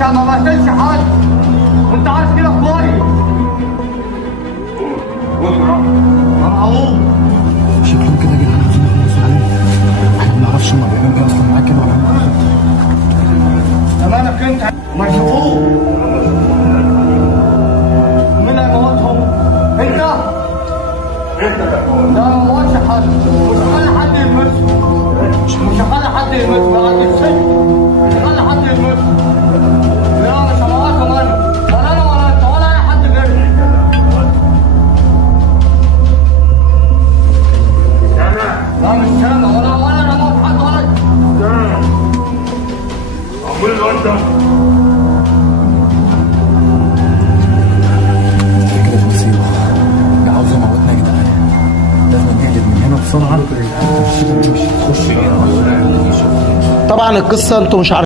عشان ما بهدلش حد، وانت عارف كده كويس. معقول شكلهم كده يا جدعان عايزين يخلصوا علينا. احنا ما نعرفش هما بيعملوا ايه اصلا معاك كده ولا هم. امانك انت ما يشوفوه مين هيموتهم؟ انت؟ لا ما موتش حد، مش هخلي حد يلمسه، مش هخلي حد يلمسه بعد السجن، مش هخلي حد يلمسه. لا مش هموتهم انا، ولا انا ولا انت ولا اي حد غيري. لا مش سامع ولا انا هموت حد ولا عمري الواد ده كده في مصيبه. ده عاوز يموتنا يا جدعان. لازم نهرب من هنا بسرعه. خش. طبعا القصه انتوا مش عارفين.